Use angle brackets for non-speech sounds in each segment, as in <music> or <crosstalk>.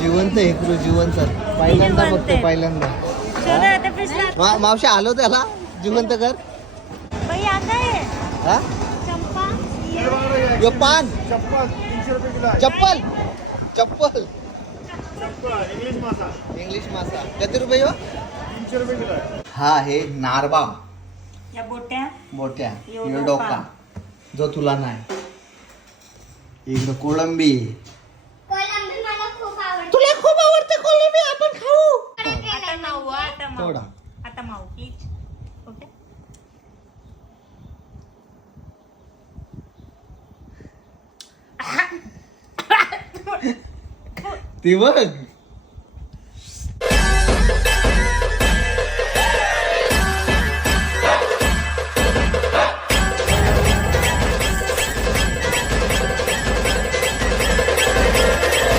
जिवंत हेकरू जिवंत पहिल्यांदा जिवंत बघतो आहे. पहिल्यांदा. शोधा आता फिश मा- मावशी आलो त्याला? जिवंत कर. बाई आता आहे. हा? चंपा यो. पान. चप्पल. आहे चप्पल. चप्पल इंग्लिश मासा. इंग्लिश मासा किती रुपये हो आहे हा हे नारबा या बोट्या. मोठ्या यो यो डोका. डोका जो तुला नाही. इकडं कोळंबी कोलंबी मला खूप आवडते तुला खूप आवडते कोळंबी आपण खाऊ आता माऊ आता माऊ थोडा. आता माऊ प्लीज ओके ती बघ.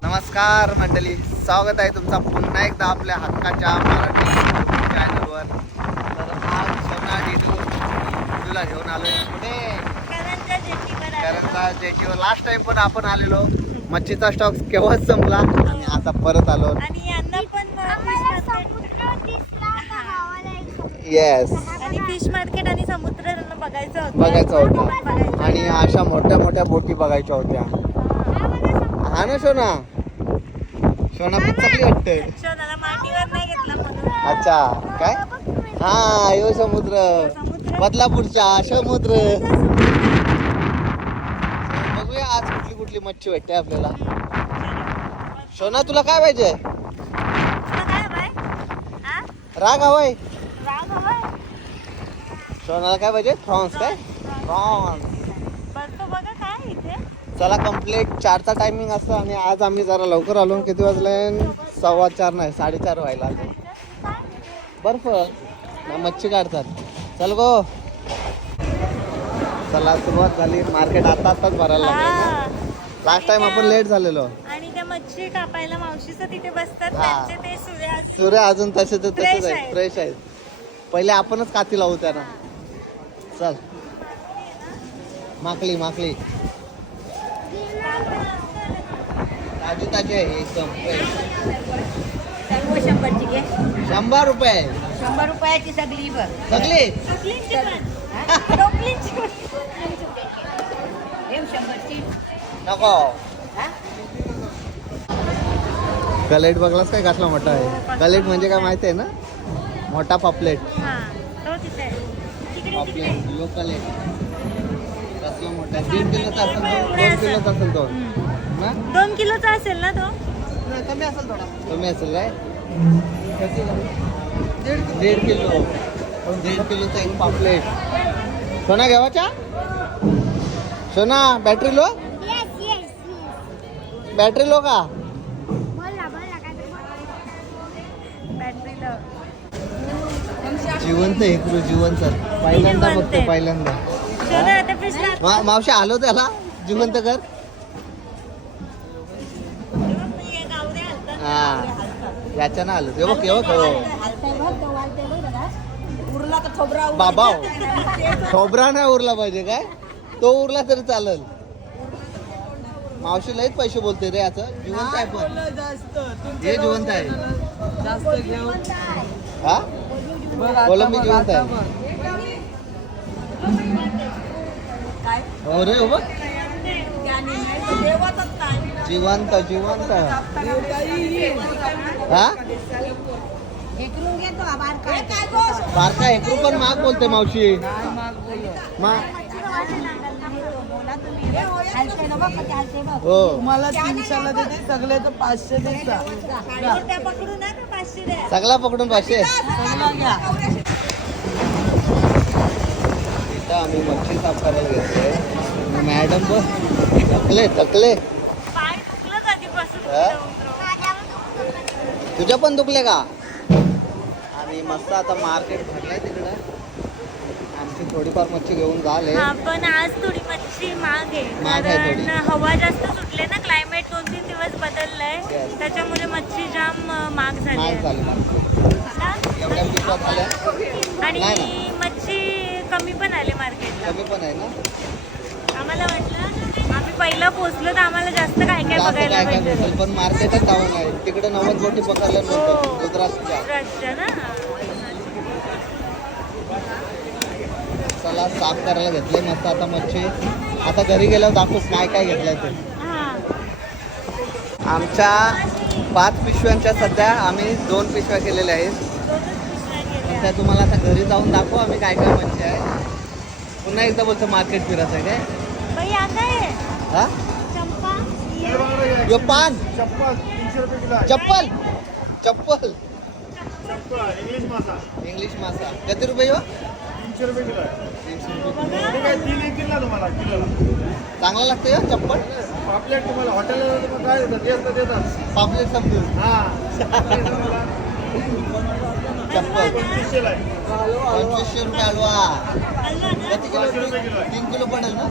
नमस्कार मंडळी. स्वागत आहे तुमचा पुन्हा एकदा आपल्या हक्काच्या मराठी चॅनलवर तर आज सोना डिटू तुला घेऊन आलोय. कुठे करंजा जेटीवर आलो. कारण जेटीवर लास्ट टाइम पण आपण आलेलो. मच्छीचा स्टॉक केव्हाच संपला? आणि आता परत आलो. आणि यांना पण? येस आणि फिश मार्केट आणि समुद्र बघायचं होतं. बघायचं होतं. बघायचं. आणि अशा मोठ्या मोठ्या बोटी बघायच्या होत्या. हा ना शोना शोना पिचकली वाटत शोधाला मांडीवर नाही घेतला म्हणून. अच्छा. काय? हा यो समुद्र. समुद्र. बदलापूरच्या समुद्र. बघूया आज कुठली कुठली मच्छी भेटते आपल्याला. शोना तुला काय पाहिजे? हा? राग हवाय? शोनाला काय पाहिजे? फ्रॉन्स काय? फ्रॉन्स चला कंप्लीट चारचा टायमिंग असतं आणि आज आम्ही जरा लवकर आलो. किती वाजले? सव्वा चार नाही साडेचार व्हायला. बर्फ. मच्छी काढतात. चल गो. चला सुरुवात झाली. मार्केट आता आताच भरायला लागलं लास्ट टाइम आपण लेट झालेलो. आणि त्या मच्छी कापायला मावशीचं तिथे बसतात. त्यांचे ते सूर्य सूर्य अजून तसे तर तसेच आहेत. फ्रेश आहेत. पहिले आपणच काती लावू त्यांना. चल. माकली माकली. ताजी ताजी आहे एकदम fresh. शंभरची घे. शंभर रुपये. शंभर रुपयाची सगळी बघ. सगळी? टोपलींची पण. टोपलींची पण. नको. कलेट बघलास काय कसला मोठा आहे? कलेट म्हणजे काय माहिती आहे ना? मोठा पापलेट. हा तो तिथे आहे. तिकडे तिकडे. पापलेट यो कलेट कसला मोठा आहे? दीड किलोचा असेल तो. दोन किलोचा असेल तो. हम्म. ना? दोन किलोचा असेल ना तो? कमी असेल थोडा. कमी असेल काय? दीड किलो. दीड किलोचा एक पापलेट. Sona घेवाच्या Sona battery low. Battery low का? जिवंत हेकरू जिवंत. पहिल्यांदा बघतो. पहिल्यांदा. मावशी आलो त्याला. जिवंत कर. हा. याच्यानं आलो. ते बघ हे बघ हो. बाबा खोबरा नाही उरला पाहिजे काय? तो उरला तरी चालेल. मावशी लईच पैसे बोलते रे याचं. जिवंत आहे पण. हे जिवंत आहे. हा? कोलंबी जिवंत आहे. हो रे हो बघ. जिवंत जिवंत. हा? बारका हेकरू पण महाग बोलते मावशी. मा हो. तुम्हाला तीनशेला देते सगळे तर पाचशे देता. त्या पकडू ना का पाचशे. द्या सगळा पकडून पाचशे घ्या आम्ही मच्छी साफ करायला घेतोय. मॅडम बघ थकले थकले. तुझ्या पण दुखले का? आणि मस्त आता मार्केट भरलंय तिकडं. आमची थोडीफार मच्छी घेऊन झाले पण आज थोडी मच्छी महाग आहे. हवा जास्त सुटले ना क्लायमेट दोन तीन दिवस बदललंय. त्याच्यामुळे मच्छी जाम अं, महाग झाली आणि. मच्छी कमी पण आली मार्केटला. कमी पण आहे ना? आम्हाला वाटलं आम्ही पहिलं पोहोचलो तर आम्हाला जास्त काय काय बघायला भेटेल. पण मार्केटच जाऊन आहे. तिकडे नव्वद बोटी पकडल्या हो. नव्हतं गुजरातच्या. गुजरातच्या ना? चला साफ करायला घेतलंय मस्त आता मच्छी. आता घरी गेल्यावर दाखवू काय काय घेतलंय ते. हा. आमच्या पाच पिशव्यांच्या सध्या आम्ही दोन पिशव्या केलेल्या आहेत. त्या तुम्हाला आता घरी जाऊन दाखवू आम्ही काय काय मच्छी आहे. पुन्हा एकदा बोलतो मार्केट फिरत आहे काय? हा? चंपा यो पान. चप्पल. तीनशे रुपये किलो आहे चप्पल. चप्पल चप्पल इंग्लिश मासा. इंग्लिश मासा किती रुपये यो? तीनशे रुपये किलो आहे तीनशे रुपये हे काय तीन एक किलो तुम्हाला किलोला चांगला लागतं यो हो चप्पल? पापलेट तुम्हाला हॉटेलला तुम्हाला काय देतात ते असतं देतात पापलेट समजून. हा चप्पल. पंचवीसशेला आहे पंचवीसशे रुपये हलवा. किती किलो किलो? तीन किलो पडेल ना?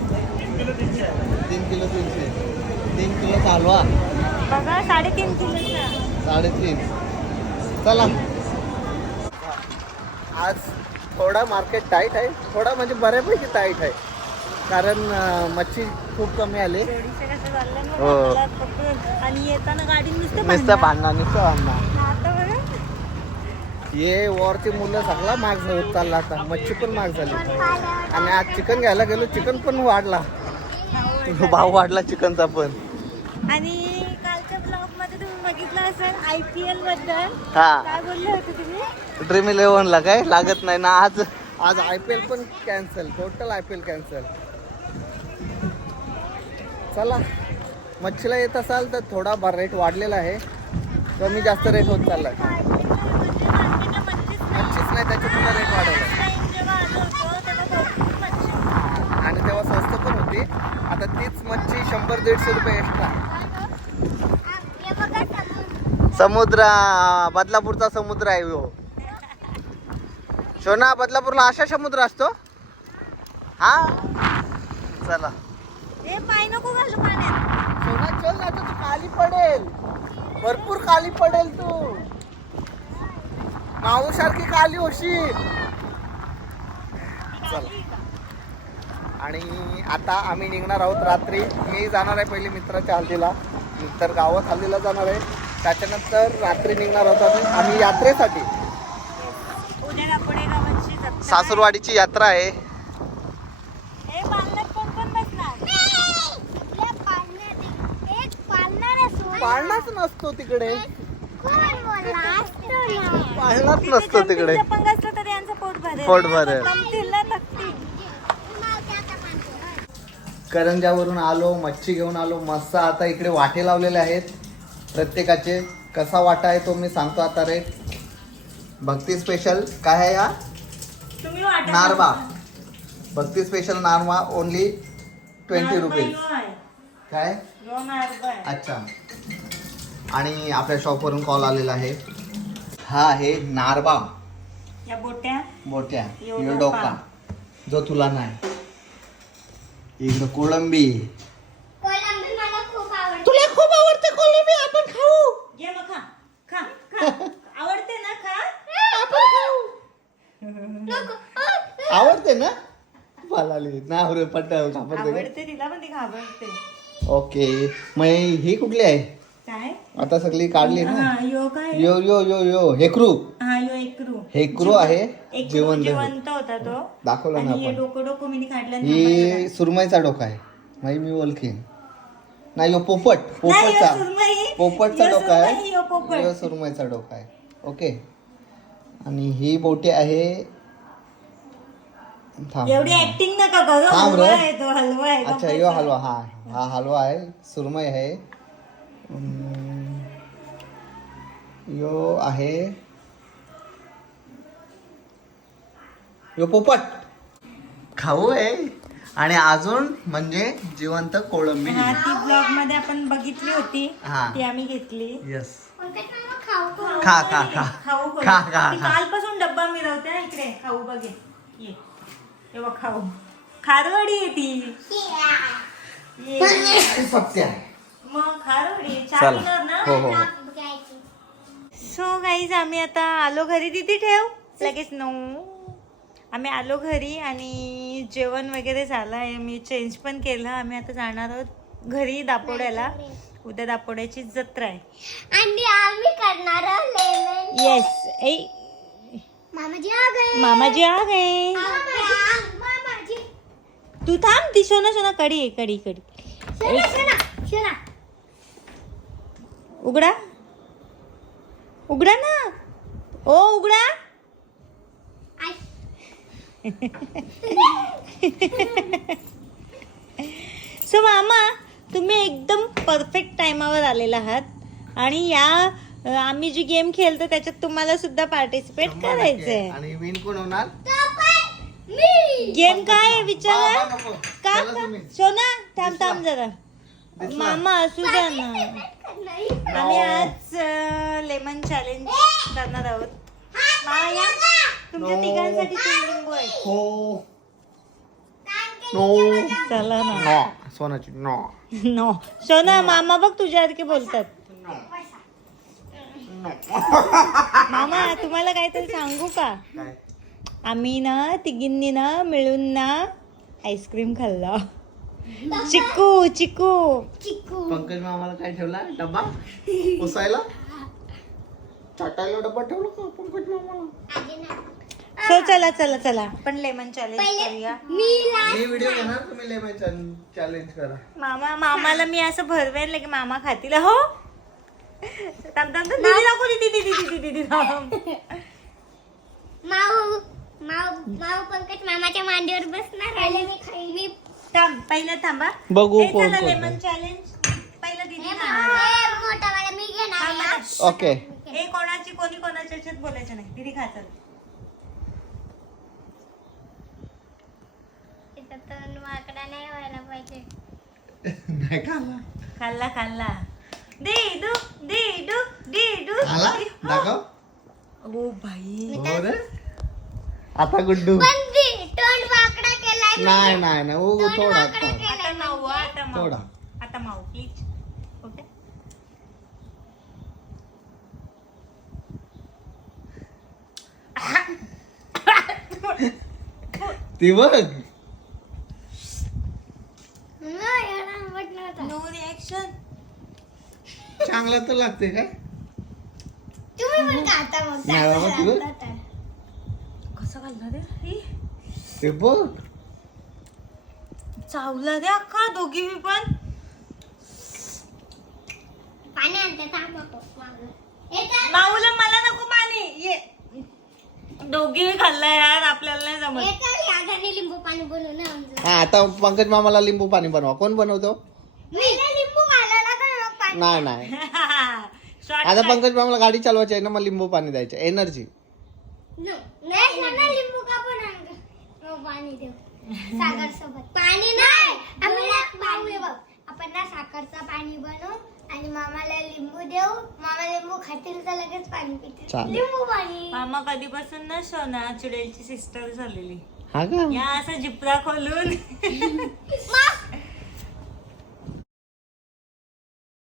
तीन किलो तीनशे. तीन किलो हलवा बघा साडेतीन किलोचा. साडेतीन. चला. आज थोडा मार्केट टाईट आहे. थोडा म्हणजे बऱ्यापैकी टाईट आहे. कारण मच्छी खूप कमी आली. हो. आणि येताना गाडी नुसतं नुसतं भांडण. भांडणं नुसतं भांडणं. आता बघा. ये वॉरची मुलं सगळा महाग होत चालला आता. मच्छी पण महाग झाली. आणि आज चिकन घ्यायला गेलो चिकन पण वाढला. भाव वाढला चिकनचा पण. आणि कालच्या ब्लॉगमध्ये तुम्ही बघितलं असेल आय पी एलबद्दल. हा. काय बोलले होते तुम्ही? ड्रीम इलेव्हनला काय? लागत नाही ना आज. आज आय पी एल पण cancel total I P L cancel चला मच्छीला येत असाल तर थोडा बार रेट वाढलेला आहे. कमी जास्त रेट होत चालला म्हणजे मार्केटला मच्छीच नाही. मच्छीच नाही त्याचे पुन्हा रेट वाढवला Last time जेव्हा आलो होतो तेव्हा भरपूर मच्छी होती. आणि तेव्हा स्वस्त पण होती आता तीच मच्छी शंभर दीडशे रुपये एक्स्ट्रा. समुद्र बदलापूरचा समुद्र आहे हो. शोना बदलापूरला अशा समुद्र असतो? हा? चला. ए पाय नको घालू पाण्यात. सोना चल ना तू खाली पडेल. भरपूर खाली पडेल तू. माऊ सारखी खाली होशील. चला. आणि आता आम्ही निघणार आहोत रात्री. मी जाणार आहे पहिले मित्राच्या हल्दीला. नंतर गावात हल्दीला जाणार आहे. त्याच्यानंतर रात्री निघणार आहोत आम्ही. आम्ही यात्रेसाठी. सासूरवाडीची यात्रा आहे. पाळणाच नसतो तिकडे. कोण बोलला? असतो ना. पाळणाच नसतो तिकडे. पोट भरेल पोट भरेल. जमतील ना नक्की मावत्याचा पांढरा. करंजावरून आलो मच्छी घेऊन आलो मस्त आता इकडे वाटे लावलेले आहेत प्रत्येकाचे. कसा वाटा आहे तो मी सांगतो आता रेट भक्ती स्पेशल काय आहे वाटा नारवा. भक्ती स्पेशल नारवा ओनली ट्वेंटी रुपीज काय? अच्छा. आणि आपल्या शॉपवरून कॉल आलेला आहे. हा आहे नारवा. या बोट्या. यो यो डोका. डोका जो तुला नाही. इकडं कोळंबी. कोलंबी मला खूप आवडते. तुला खूप आवडते कोळंबी आपण खाऊ. ये मग खा. खा खा. <laughs> आवडते ना खा. आवडते ना? फलाली नाव रे पट्टा घाबरते आवडते तिला पण ती घाबरते. का ओके. मग ही कुठली आहे? काय? आता सगळी काढली ना? हा यो काय? यो यो यो यो हेक्रू. हा यो एकरू हेक्रू आहे जिवंत. होता तो. दाखवलं ना आणि हे आपण. डोकं डोकं मी काढलं ही सुरमईचा डोका आहे. नाही मी ओळखीन. नाही यो पोपट नाही, यो पोपटचा. सुरमई. पोपटचा यो डोका आहे. सुरमई, यो पोपट. यो सुरमईचा डोका आहे. ओके. आणि ही बोटी आहे. थांब. एवढी ऍक्टिंग नका करू. थांब रे. हलवा आहे तो हलवा आहे अच्छा यो हलवा. हा हा हलवा आहे. सुरमई आहे. यो आहे. यो पोपट. खाऊ आहे. आणि अजून म्हणजे जिवंत कोळंबी. हा ती ब्लॉगमध्ये आपण बघितली होती. हा. ती आम्ही घेतली. येस. खा खा खा. खाऊ बोल. खा खा ती खा. कालपासून डब्बा मिळवते ना इकडे खाऊ बघे. ये तेव्हा खाऊ. खारवडी आहे ती. ये. सत्य आहे मग खारवडी चहा चला. ना? हो हो हो. सो गाईज आम्ही आता आलो घरी. तिथे ठेव. लगेच नऊ. आम्ही आलो घरी आणि जेवण वगैरे झालं आहे. मी चेंज पण केलं. आम्ही आता जाणार आहोत घरी दापोड्याला. उद्या दापोड्याची जत्रा आहे. आणि आम्ही करणार येस ए. मामाजी आ गए. मामाजी आ गए. तू थांब ती सोना सोना कडी आहे कडी कडी. शोना शोना. उघडा. उघडा ना. ओ उघडा. <laughs> सो मामा तुम्ही एकदम परफेक्ट टायमावर आलेला आहात. आणि या आम्ही जी गेम खेळतो त्याच्यात तुम्हाला सुद्धा पार्टिसिपेट करायचंय. आणि विन कोण होणार? गेम काय आहे? विचारा. का. सोना थांब थांब. जरा. दिसला. मामा असू द्या ना. नाही आम्ही आज लेमन चॅलेंज करणार आहोत. मामा या तुमच्या No. तिघांसाठी तीन लिंबू आहे हो. नो चला ना. नो सोनाची नो नो सोना मामा बघ तुझ्यासारखे बोलतात. मामा तुम्हाला काहीतरी सांगू का? काय? आम्ही ना तिघींनी ना मिळून ना आईस्क्रीम खाल्ला. चिकू चिकू चिकू पंकज मामाला काय ठेवला? डब्बा? पुसायला? चाटायला डब्बा ठेवला का पंकज मामाला? सो चला चला चला आपण लेमन चॅलेंज करूया. मी व्हिडिओ घेणार तुम्ही लेमन चॅलेंज करा. मामा मामाला मी असं भरवेल की मामा खातील. हो? थांब थांब थांब. दीदी नको दीदी दीदी दीदी दीदी थांब. माऊ माऊ माऊ पंकज मामाच्या मांडीवर बसणार आहे. मी खाई मी थांब पहिलं थांबा बघू ए, कोण चला कोण लेमन चॅलेंज पहिलं दीदी हे खाणार. मोठा वाला मी घेणार. आहे. ओके. हे कोणाची कोणी कोणाच्या याच्यात बोलायचं नाही. दीदी खातात इथं तोंड वाकडा नाही व्हायला पाहिजे. नाही खाला खाल्ला. खाल्ला दीदू दीदू दीदू खाला दाखव. ओ हो रे. आता गुड्डू पण ती तोंड वाकडा केलाय नाही नाही नाही ओ तोंड थोडा वाकडा थोडा. आता माऊ. आता माऊ थोडा. आता माऊ प्लीज ओके ती बघ नाही, याला. नो चांगलं तर लागते काय तुम्ही पण खाता मग नाही बाबा, चांगलं तुझं? लागलं तर. घालणार ते बघ. चावला रे अक्का दोघी बी पण. पाणी आणते थांब नको मागं. तर- माऊला मला नको पाणी. ये. दोघी खाल्ला यार आपल्याला नाही हे जमत तर याच्याने लिंबू पाणी बनवून आणलं. हा आता पंकज मामाला लिंबू पाणी बनवा. कोण बनवतो? मी लिंबू घालायला का पाणी. नाही नाही. <laughs> आता. पंकज मामाला गाडी चालवायची आहे ना मग लिंबू पाणी द्यायचं एनर्जी. नाही ना, ना लिंबू का पण आण देऊ. <laughs> साखर सोबत पाणी नाही पाणी बघ. आपण ना साखरचं पाणी बनवू आणि मामाला लिंबू देऊ. मामा लिंबू खातील तर लगेच पाणी पितील. चालेल. लिंबू पाणी. मामा कधीपासून ना सोना चुडेलची सिस्टर झालेली. हा का? या असं जिपरा खोलून. <laughs>